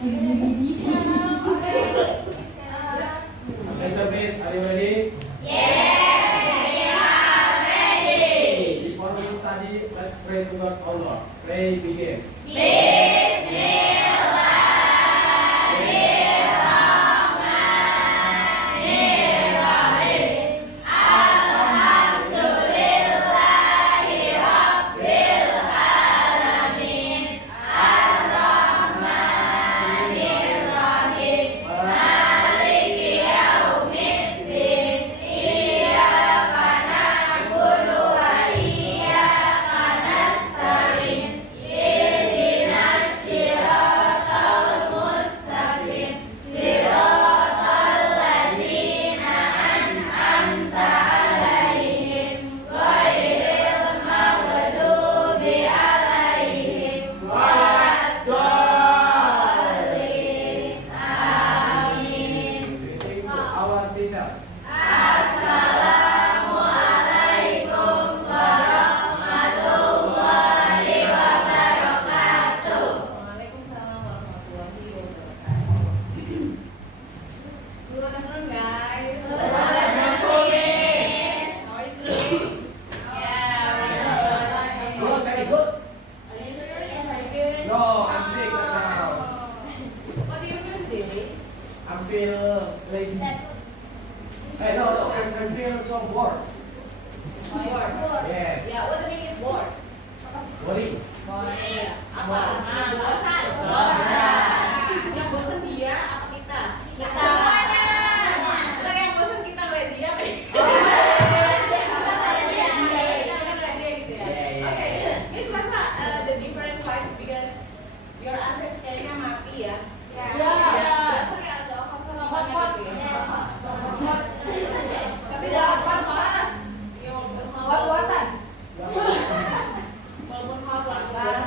Answer please, are you ready? Yes, we are ready. Before we study, let's pray to God our Lord. Pray, begin. Our teacher. Assalamualaikum warahmatullahi wabarakatuh. Waalaikumsalam warahmatullahi wabarakatuh. Good afternoon, guys. Good afternoon, miss. How are you today? Good, very good. Are you sure you're very good? No, I'm sick right now. What do you feel today? I feel lazy. Hey, no, I feel so bored. Bored. Yes. Yeah, what the meaning is bored? Worry. Apa? Bosan. Yang bosan dia apa kita? Kita. Kita yang bosan kita ngeliat dia kan? Okay, Miss rasa the different vibes because your answer kayaknya mati ya. Rasa kayak ada hot gitu ya. Tapi jangan panas. Ya, walaupun walaupun hot lah,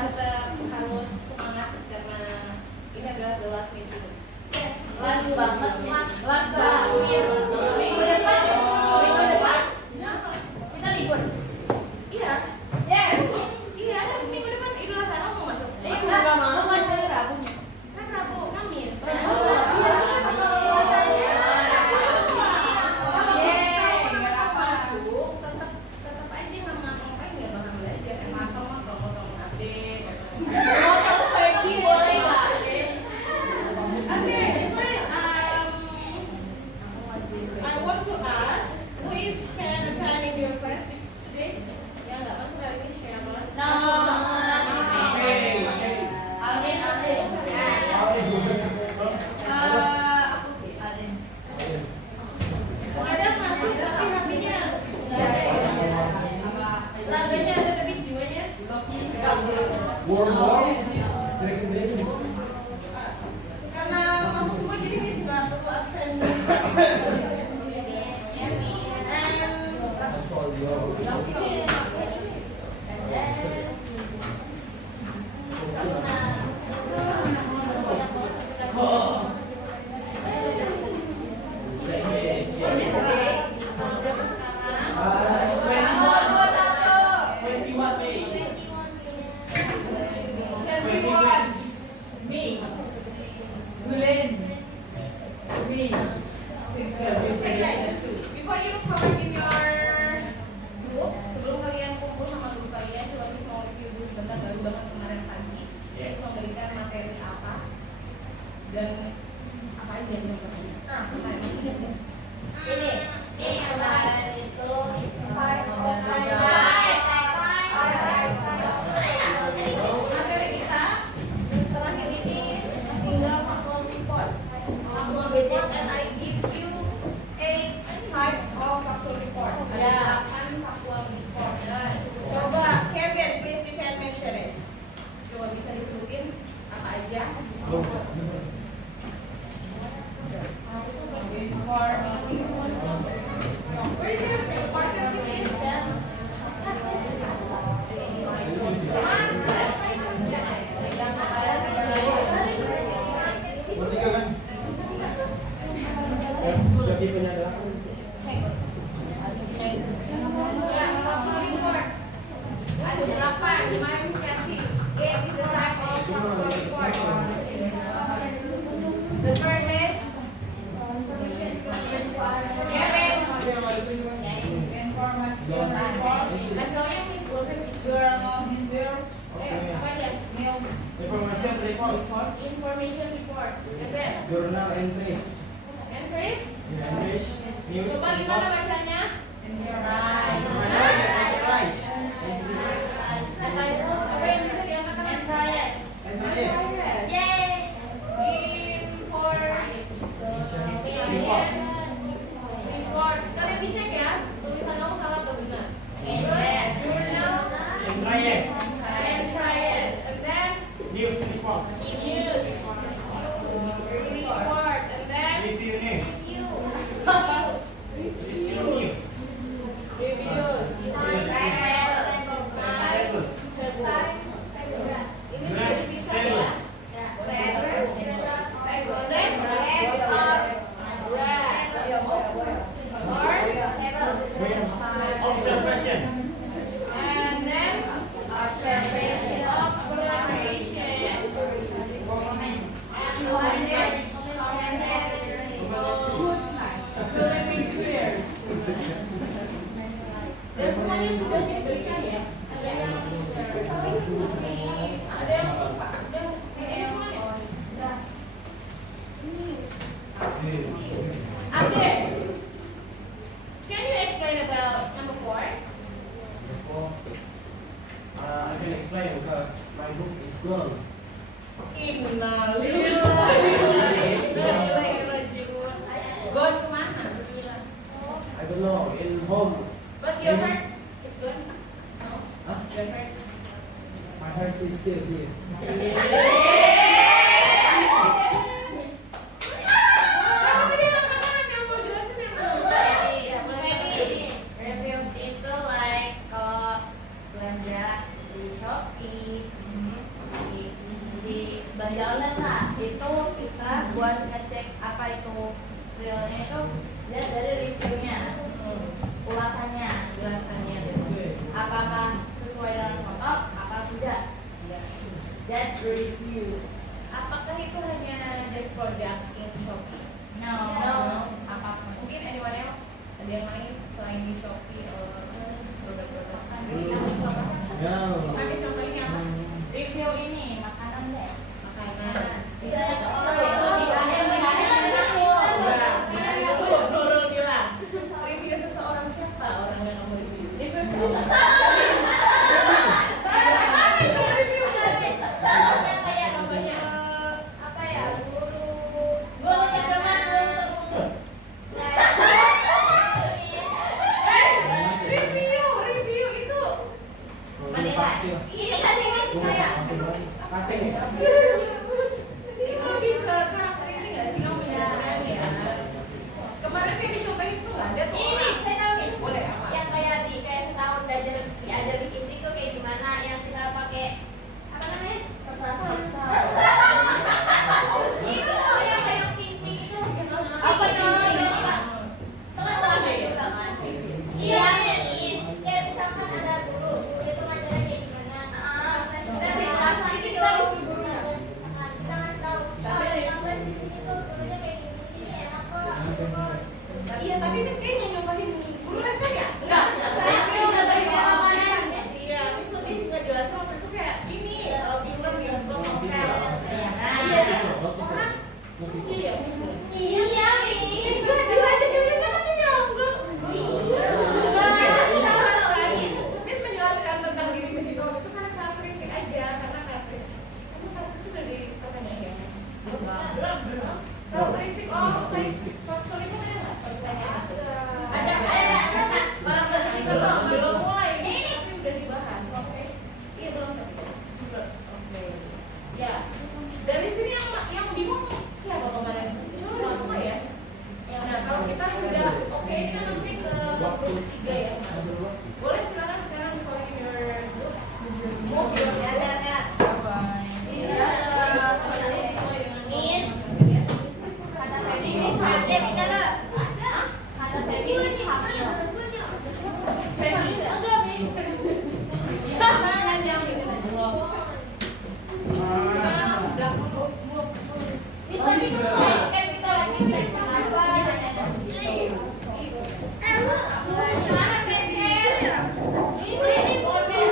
tetap harus semangat karena ini adalah the last meeting. Yes. Last banget, last Minggu depan. Minggu depan. kita libur. Iya. Yes. Iya, kan minggu depan Idul Adha kamu mau masuk. Berapa malam kan dari Rabu? Kan Rabu, Kamis. Kan? Iya, Nggak apa masuk, tetap aja ngapa-ngapain nggak bakal belajar. Atau mah kalau mau update. Mau tahu Peggy boleh nggak? Okay, friend. I want to ask, who is can attending your class today? Yang nggak masuk hari ini siapa? No. Alvin. Aku sih. Kadang masuk tapi hatinya nggak ada. Raganya ada tapi jiwanya More. karena masuk semua jadi Miss nggak perlu absen. Berapa sekarang? 21 May. 21. Me. Bulan. Me. Okay guys, before you comment in your group, sebelum kalian kumpul sama group kalian, coba Miss mau review dulu sebentar, baru banget kemarin pagi. Miss memberikan materi apa dan apa aja yang kemarin Miss lihat ya. Ini kemarin itu Materi kita terakhir ini tinggal faktual report. Faktual report and I give you 8 types of factual report. Ada 8 factual report. Coba Kevin, please you can mention it. Coba bisa disebutin apa aja? Where is your partner this is? Bertiga kan? Sudah tipenya ada. Ya, faktual report. Ada 8, kemarin Miss kasih. 8 is the type of factual report. Information reports. And then, Journal entries. entries. Entries. News Coba gimana reports. bacanya? In your eyes. Enterprise. Apa yang bisa diangkat? Entries. Entries. Yay. Reports. Kalian dicek ya. Tulisan kamu salah atau benar? Journal. Entries. Entries. And then, News reports. news. Report. And then, Review news. Review news. reviews. Status. Ini sudah dipisah ya. Observation. And then observation. And To make me clear. dan semuanya sudah disebutkan ya. Ada yang masih ada yang lupa. Udah semuanya. Update. Can you explain about number 4? I can explain because my book is gone. Gone kemana? I don't know, in home. But your heart is gone. No? Huh? Your heart. My heart is still here. Siapa tadi yang kanan yang mau jelasin yang mana? Iya, maybe reviews itu like kalau belanja di Shopee, di belanja online lah, itu kita buat ngecek apa itu realnya itu lihat dari reviewnya, ulasannya, jelasannya, apakah sesuai dengan foto, apa tidak. Yes. That's the review. Apakah itu hanya just product in Shopee? No. Apakah mungkin anyone else? Ada yang lain selain di Shopee atau produk-produk No. Habis contohnya apa? Review ini makanan deh. Makanan. Bisa Nurul bilang review seseorang siapa orang yang kamu review? Review contohnya apa ya? Guru. review itu ini kan ini saya itu lebih ke karakteristik nggak sih kamu menjelaskan ya? Kemarin tuh yang dicontohin itu ada tuh Ini orang. saya tahu nih. Boleh apa? Yang kayak setahun diajar bikin tik tuh kayak gimana yang kita pakai apa namanya? Kertas. Itu yang kayak pink-pink itu gimana? Apa namanya? Itu kan bahasa juga kan? Iya, kayak misalkan ada guru itu ngajarin kayak gimana? Kita beri gitu gurunya. Kita ngasih tahu. Tapi di sini tuh gurunya kayak gini enak kok. Iya, tapi Miss kayaknya nyobain guru les kan ya? Enggak. Review nyobain Enggak. makanan. Iya, Miss lebih ngejelasin waktu itu kayak ini film bioskop novel. Iya, orang iya, Miss. Iya, Miss. Dua aja dulu kan tapi nyambung. Miss menjelaskan tentang diri Miss itu karena karakteristik aja, karena karakteristik. Kamu karakteristik sudah dipertanyakan ya? Belum. Karakteristik personal itu ada nggak? Pertanyaan. Ada. Orang tadi belum mulai tapi udah dibahas. Oke. Iya belum tadi. Oke. Ya. Dari sini yang bingung siapa kemarin? Cuma semua ya. Nah kalau kita sudah oke ini kan masuk ke 23 ya. Boleh silakan sekarang di collect your book. Mobil ada. Ini sesuai dengan Miss. Kata Feby Miss hamil. Kata Feby Miss hamil. Feby enggak Mi. Jangan yang ini aja. Miss Feby kita lagi apa? Gimana presiden? Ini mobil.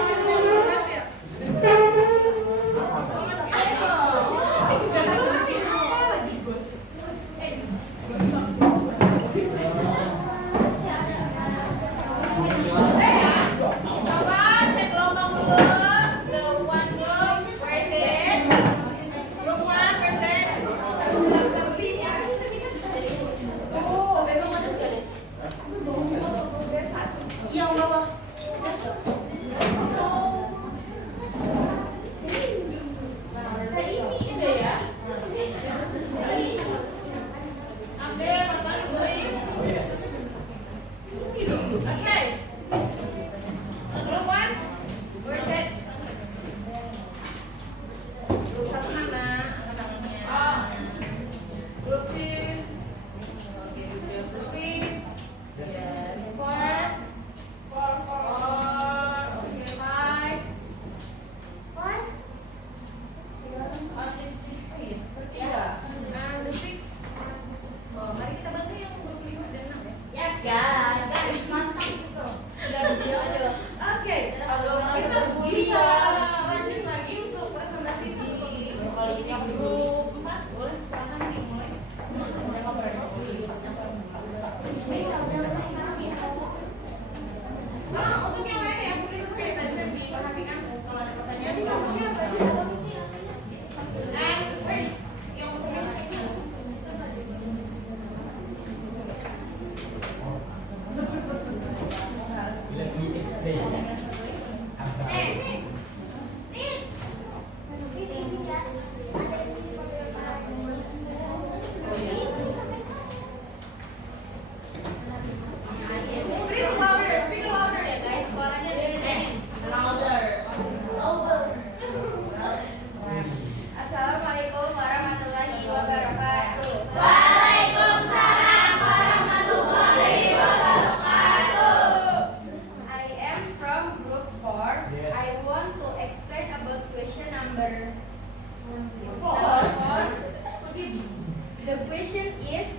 question is,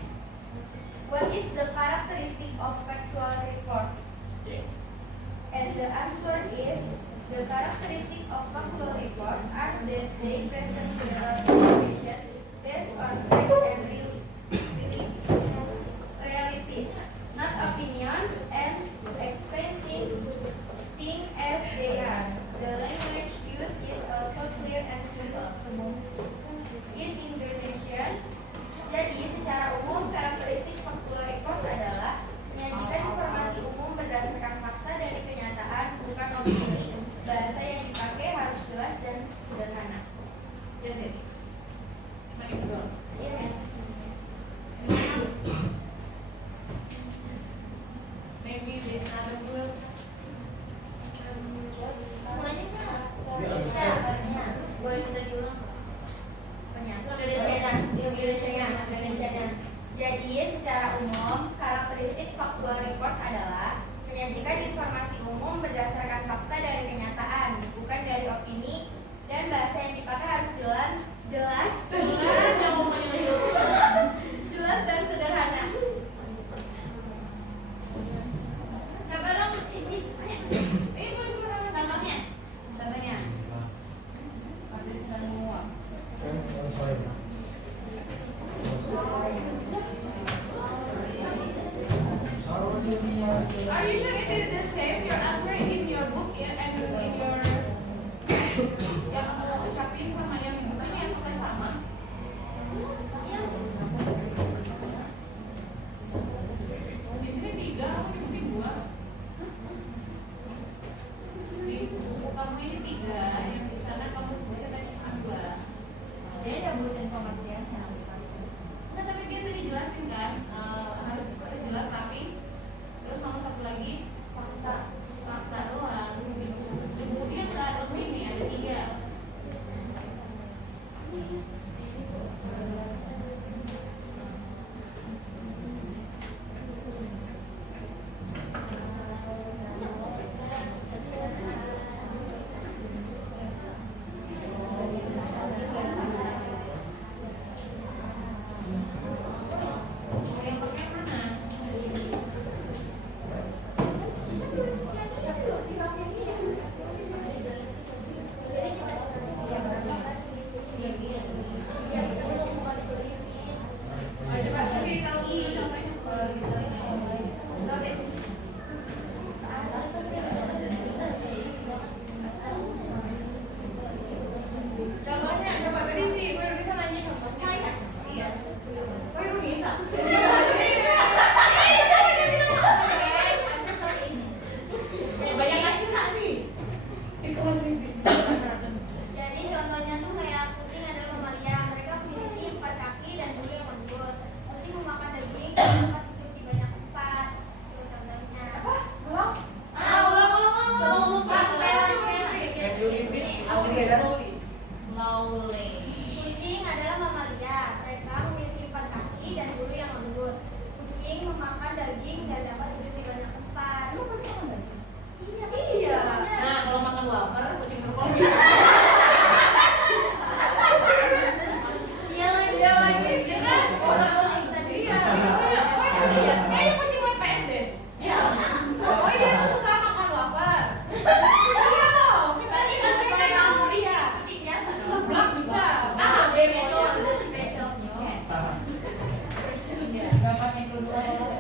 what is the characteristic of factual report? And the answer is, the characteristic of factual report are that they present general information based on facts and reality, not opinions, and explain things as they are. The language used is also clear and simple. In Indonesian, jadi secara umum karakteristik factual report adalah menyajikan informasi umum berdasarkan fakta dari kenyataan, bukan opini. Bahasa yang dipakai harus jelas dan sederhana. Yes, it. Yes. Maybe with other groups. Mulainya nggak? Boleh kita diulang? Indonesia. Jadi secara umum karakteristik factual report adalah menyajikan informasi umum berdasarkan fakta dari kenyataan, bukan dari opini, dan bahasa yang dipakai harus jelas dan sederhana. Coba dong ini contohnya. Are you sure it is the same? You're answering in your book ya, and in your yang kamu ucapin sama yang di bukunya yang pakai sama. Di sini 3, kamu di buku 2. Di buku kamu ini 3, yang di sana kamu sebenarnya tadi cuma 2. Dia ada bulletin pengertiannya. Nah, tapi dia tadi jelasin kan, harus jelas rapi. Terus sama satu lagi fakta doang. Kemudian nggak lebih nih, ada 3. Yang pakai mana? Coba kasih tahu dulu contohnya kalau contohnya, coba tadi sih gue udah bisa nanya contohnya. Iya. Oh, udah bisa. Banyak kan bisa sih. Itu masih bisa. Jadi contohnya tuh kayak kucing adalah mamalia. Mereka memiliki 4 kaki dan bulu yang lembut. Kucing memakan daging dan dapat hidup di banyak tempat. Itu contohnya. Ulang. Ulang. Can you repeat together? Kucing adalah mamalia. Mereka memiliki 4 kaki dan bulu yang lembut. Kucing memakan daging dan dapat hidup di banyak tempat. Lu pasti makan daging? Iya. Nah, kalau makan wafer, kucing berkol Iya lagi. Iya kan? Orang tadi. Iya. Kayaknya kucing WPS deh. Iya. Oh, dia tuh suka makan wafer. Iya dong. Tadi kan saya kamu dia. Kucing biasa. Seblak juga. Ah, dia itu ada specialnya. Gak pakai kerudung.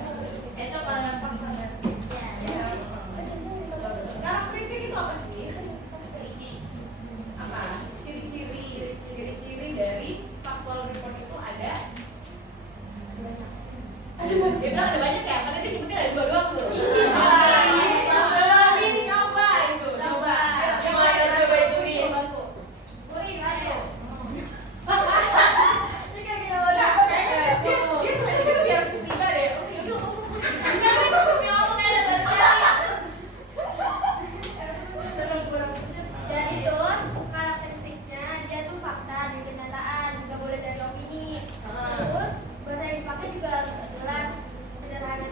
Itu kalau nampak banget. Iya. Karakteristik itu apa sih? Apa? Ciri-ciri dari factual report itu ada? Dia bilang ada banyak ya, karena dia nyebutnya ada 2 doang tuh. Ini coba itu. Coba. Coba itu bis. Uri, ayo. Ini kayak gini loh. Dia sebenarnya biar musibah deh. Oh, ya udah langsung. Bisa nih, ya Allah kayak Jadi tuh karakteristiknya dia tuh fakta dan kenyataan, nggak boleh dari opini. Terus bahasa yang dipakai juga harus jelas, sederhana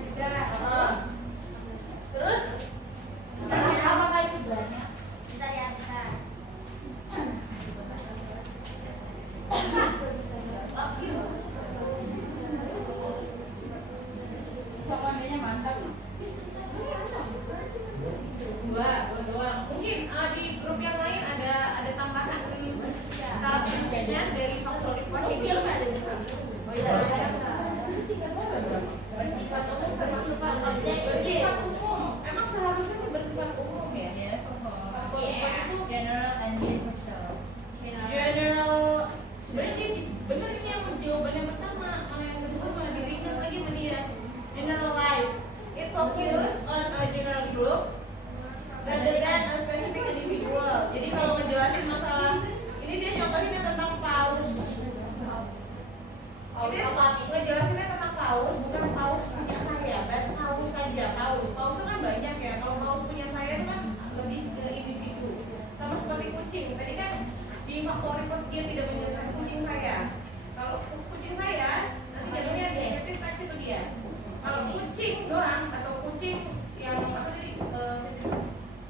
di faktor report dia tidak menjelaskan kucing saya. Kalau kucing saya nanti jadinya descriptive text itu dia. Kalau kucing doang atau kucing yang apa tadi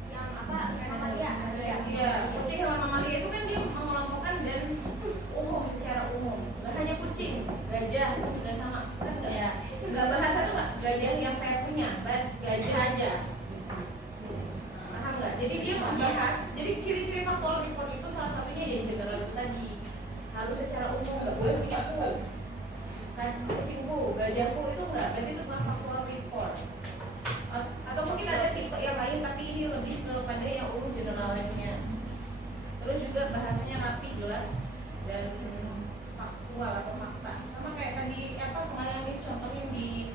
Yang apa? Mamalia. iya kucing hewan mamalia itu kan dia mengelompokkan dan umum secara umum. Gak hanya kucing, gajah itu juga sama kan enggak ya? Nggak bahasa tuh nggak gajah yang saya punya, gajah aja. Paham nggak? Jadi dia membahas. Jadi ciri-ciri faktual report itu salah satunya ya general itu tadi harus secara umum, nggak boleh punya ku kan kucingku, gajahku itu nggak. Berarti itu bukan faktual report. Atau mungkin ada tipe yang lain tapi ini lebih kepada yang umum generalnya. Terus juga bahasanya rapi, jelas dan faktual atau fakta. Sama kayak tadi apa kemarin contohnya di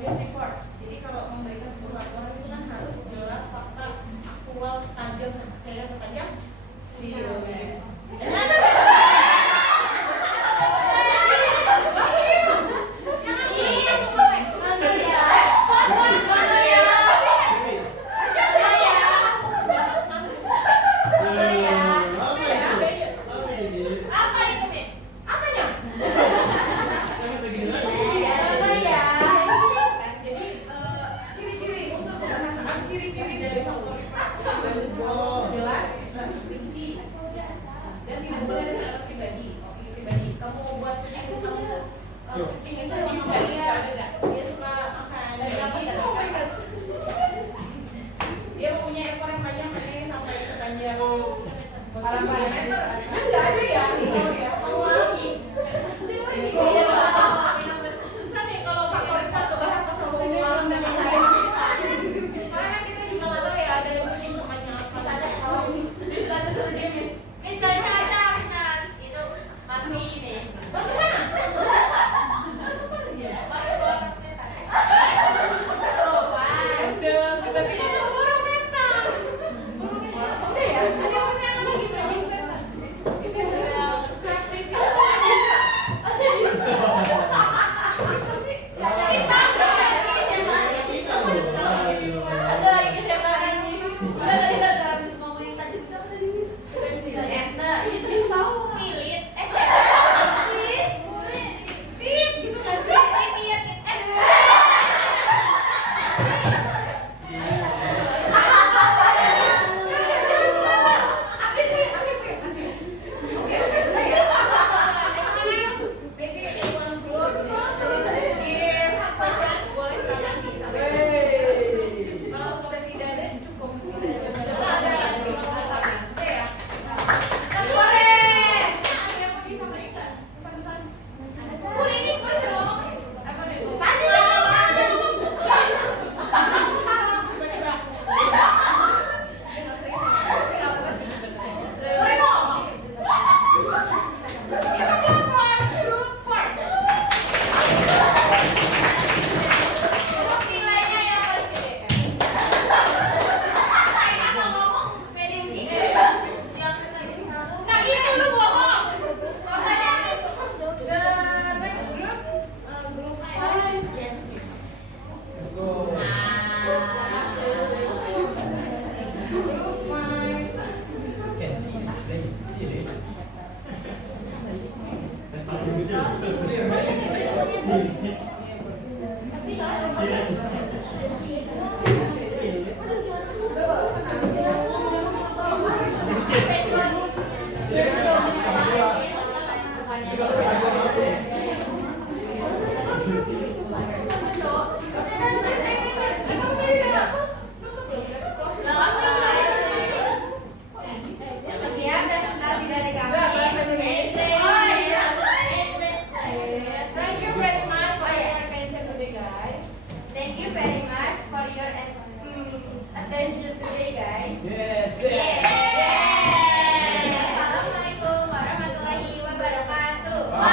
news reports. Jadi kalau memberikan sebuah laporan itu kan harus jelas, fakta, aktual, tajam, jelas, tajam, zero. Apa itu, Miss? Apanya? Jadi ciri-ciri unsur pembahasan, ciri-ciri dari faktor jelas, rinci, dan tidak boleh ada arah pribadi. Kamu buat kucing itu kucing itu yang mamalia, dia suka makan daging. Dia punya ekor yang panjang sampai sepanjang kepala meter. Nggak ada ya? Mau lagi? Susah nih kalau faktor itu kebahas pasal pengeluaran dan masalah. Soalnya kan kita juga nggak tahu ya ada kucing sepanjang apa. Bisa ada seru dia, Miss. Miss dari kaca, Miss. Itu masih ini. Masuk mana? Masuk mana dia? Masuk orang setan. Oh, udah. Berarti kan masuk orang setan. Udah ya? Ada yang punya anak lagi berapa setan? Ini sudah karakteristik. Ada lagi kesetaan, Miss. Ada habis ngomongin tadi kita apa tadi, Miss? Nah, itu tahu. Silit. Tip, gitu nggak sih? Let's go. Can see this thing. See it. Sekian presentasi dari kami. Bahasa Indonesia. Thank you very much for your attention today, guys. Thank you very much for your attention today, guys. Yes. Assalamualaikum warahmatullahi wabarakatuh.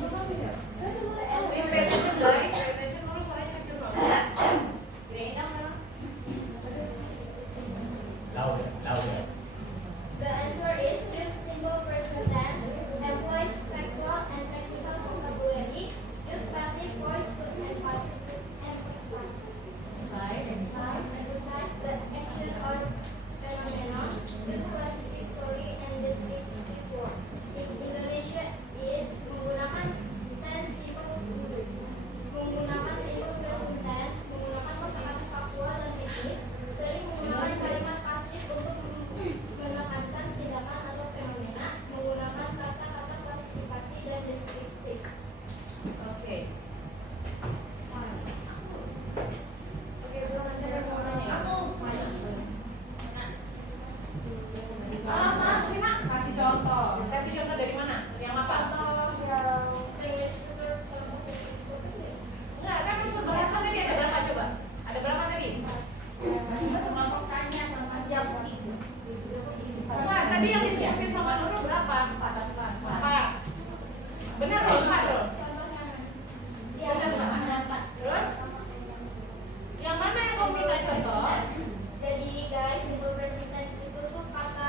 Pay attention guys, pay attention kalau suaranya kecil banget. Gedein dong sekarang. Louder. The answer is use simple present tense, avoid factual and technical vocabulary, use passive voice to emphasize the action or phenomenon, use specific story and descriptive word. In Indonesia is menggunakan tense simple, menggunakan simple present tense, menggunakan kosakata faktual dan teknis, sering menggunakan kalimat pasif untuk menekankan tindakan atau fenomena, menggunakan kata-kata klasifikasi dan deskriptif. Oke. Oke, belum ada yang mau nanya. Nah, simak. Kasih contoh. Kasih contoh dari mana? Yang apa? Contoh yang English tutor Enggak, kan unsur bahasa tadi ada berapa coba? Ada berapa tadi? melakukannya sama jam itu. Enggak, tadi yang disebutin sama Nurul berapa? 4. Benar loh, 4 loh. Contohnya, ya, Benar, Pak. Terus? Yang mana yang mau minta contoh? Jadi guys, simple present tense itu tuh kata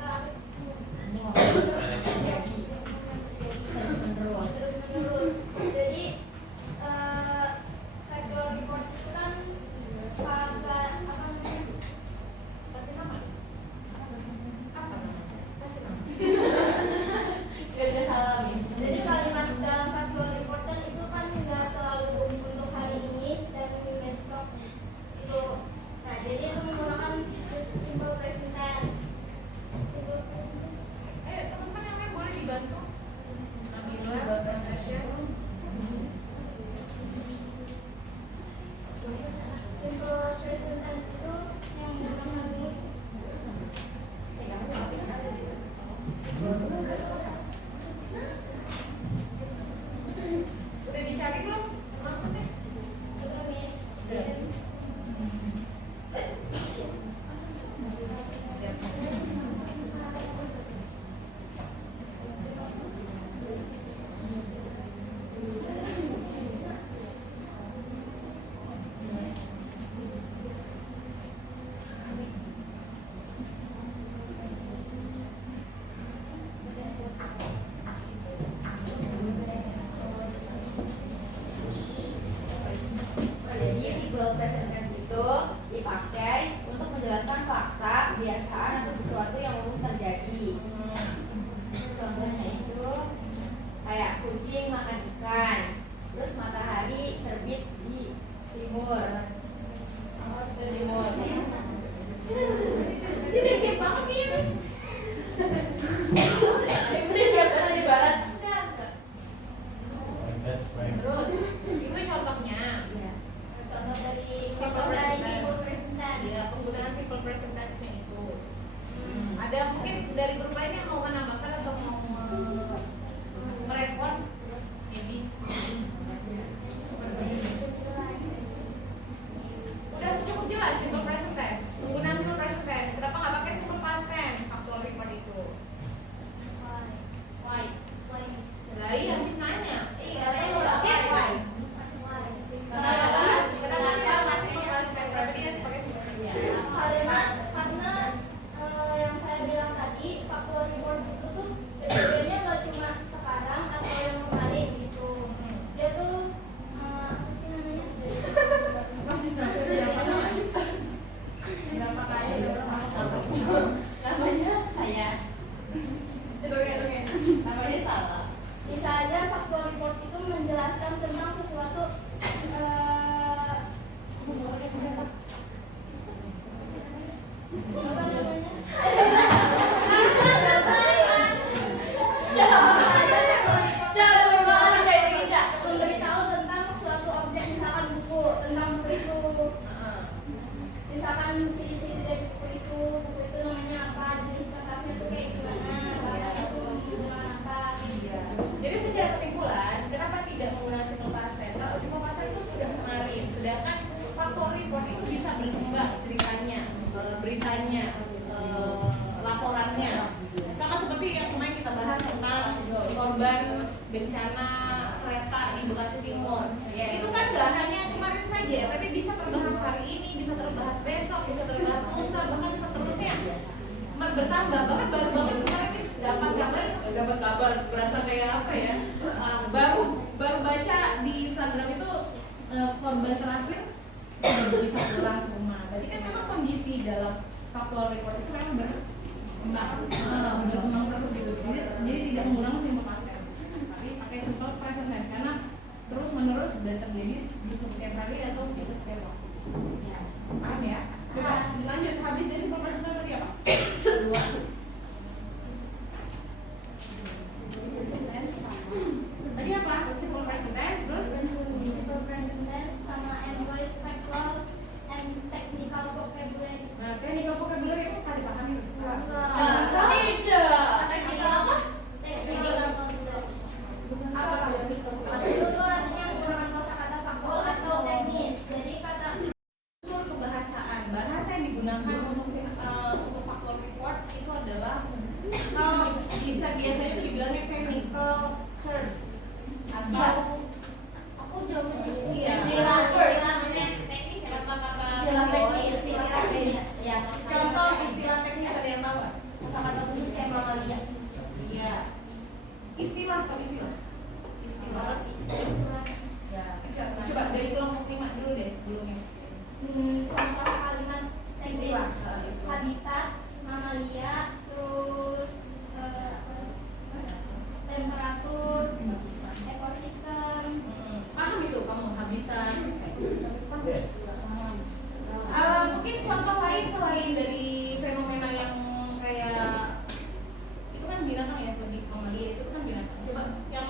apa sih? Terus menerus. Jadi factual report itu kan kata apa namanya? Kasih nama. Apa? Kasih nama. Jadi kalimat dalam factual report kan itu kan nggak selalu untuk hari ini dan besok itu. Nah, jadi itu menggunakan simple present tense. Simple present tense. Teman-teman yang lain boleh dibantu. Nabila, Tasya. Simple present tense itu yang menggunakan Udah dicari belum? Maksudnya? udah Miss. Jadi simple present tense itu dipakai untuk menjelaskan fakta, kebiasaan atau sesuatu yang umum terjadi. Contohnya itu kayak kucing makan ikan, terus matahari terbit di timur. Ini siap banget nih, Miss. Ini siapa di barat? Terus, ini contohnya. Contoh dari Simple simple present tense. Ya, penggunaan simple present tense itu. Ada mungkin dari grup lain yang mau menambahkan atau mau merespon? Maybe. bencana kereta di Bekasi Timur. Itu kan nggak hanya kemarin saja, tapi bisa terbahas hari ini, bisa terbahas besok, bisa terbahas lusa, bahkan seterusnya. Bertambah, bahkan baru banget kemarin dapat kabar berasa kayak apa ya? Baru baca di Instagram itu korban terakhir bisa pulang ke rumah. Berarti kan memang kondisi dalam faktual report itu memang berkembang terus gitu. Jadi tidak mengulang simple past tense, tapi pakai simple present tense karena terus menerus dan terjadi bisa setiap hari atau bisa setiap waktu. Paham ya? Coba lanjut, habis dari simple present tense tadi apa? Dua. Tadi apa? Simple present tense, terus Simple present tense sama employees factual and technical vocabulary. nah, technical vocabulary itu kali pahami. Tidak. Technical apa? Technical vocabulary. Apa Itu tuh artinya menggunakan kosakata faktual atau teknis. Jadi kata unsur kebahasaan, bahasa yang digunakan untuk faktual report itu adalah biasa itu dibilangnya technical terms atau aku jauh iya, istilah teknis kata-kata istilah teknis. ya, contoh istilah teknis ada yang tahu nggak? Kata-kata khusus kayak mamalia. Iya, istilah atau istilah ya, coba dari kelompok 5 dulu deh sebelumnya. Contoh kalimat teknis Istilah. habitat, mamalia, terus temperatur, ekosistem. Paham itu kamu habitat, ekosistem itu paham? Yes. Mungkin contoh lain selain dari fenomena yang kayak itu kan binatang ya, lebih mamalia itu kan binatang. Coba yang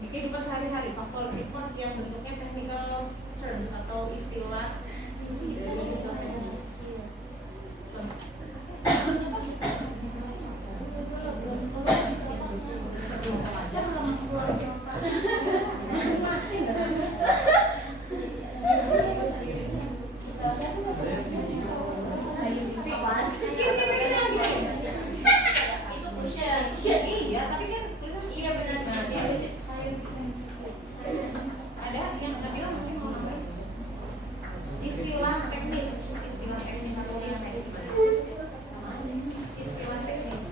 di kehidupan sehari-hari faktor report yang bentuknya technical terms atau istilah teknis. Saya belum pulang siapa? Mati nggak sih? Itu cushion. Iya, tapi kan Iya benar. ada yang tadi lah mungkin mau nambahin istilah teknis atau yang teknis. Istilah teknis.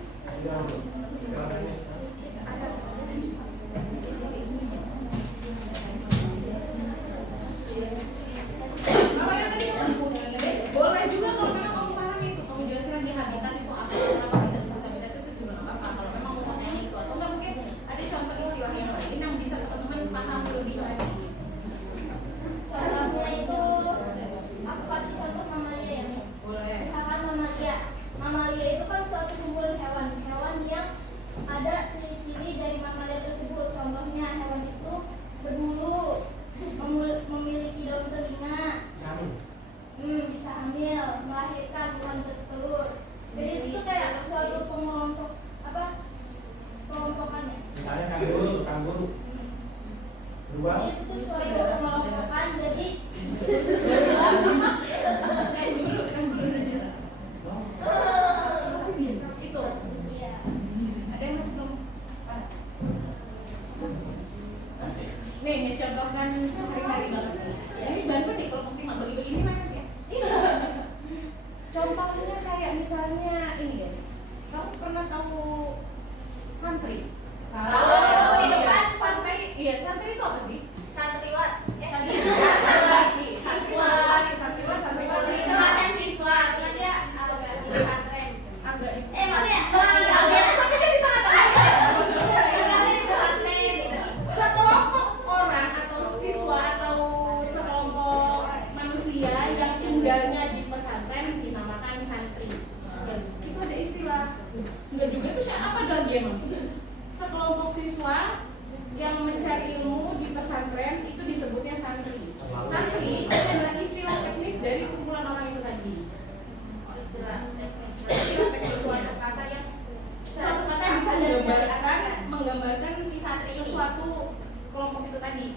Kalau yang tadi kamu sebutin, boleh juga kalau memang kamu paham itu, kamu jelasin lagi habitat itu apa, kenapa bisa disebut habitat itu juga nggak apa-apa. Kalau memang mau tanya itu, atau nggak mungkin ada contoh istilah yang lain yang bisa teman-teman paham lebih lanjut. Contohnya itu aku kasih contoh mamalia ya nih. Boleh. Misalkan mamalia. Mamalia itu kan suatu kumpulan hewan yang ada ciri-ciri dari mamalia tersebut. Contohnya hewan itu berbulu, memiliki daun telinga, bisa hamil, melahirkan, bukan bertelur. Jadi itu kayak suatu kelompokan ya. Misalnya kanguru. Dua. Jadi itu suatu kelompokan. Jadi Itu. iya. Ada yang masih belum? Nih, contohkan sehari-hari banget. Ini bantu nih kelompok 5 bagi-bagi ini banyak ya. Contohnya kayak misalnya ini guys. Kamu pernah tahu santri? Di Iya, depan santri. Iya, santri itu apa sih? santriwan. Santriwan. Semangat siswa, cuma dia agak di pesantren. Agak Maksudnya tapi kan di tengah-tengah. di pesantren. Sekelompok orang atau siswa atau sekelompok manusia yang tinggalnya di pesantren dinamakan santri. Itu ada istilah. Enggak juga itu apa lagi emang? Sekelompok siswa yang mencari ilmu di pesantren itu disebutnya santri. Santri itu adalah istilah teknis dari kumpulan orang itu tadi. Istilah teknis suatu kata yang suatu kata yang bisa menggambarkan sesuatu kelompok itu tadi.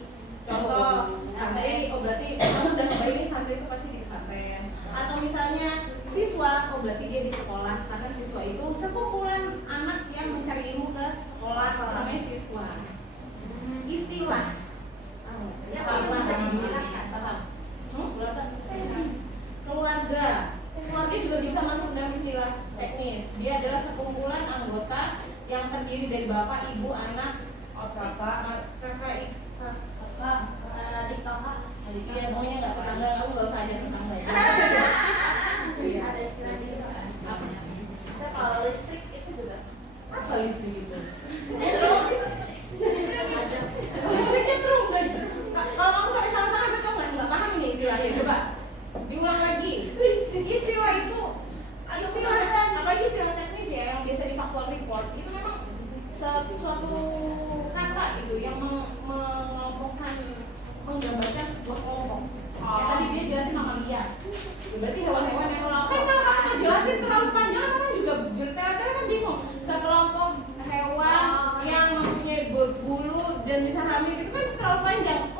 Contoh santri, oh berarti kamu udah kebayang santri itu pasti di pesantren. Atau misalnya siswa, oh berarti dia di sekolah karena siswa itu sekumpulan anak yang mencari ilmu ke sekolah, namanya siswa. dan bisa hamil itu kan terlalu panjang.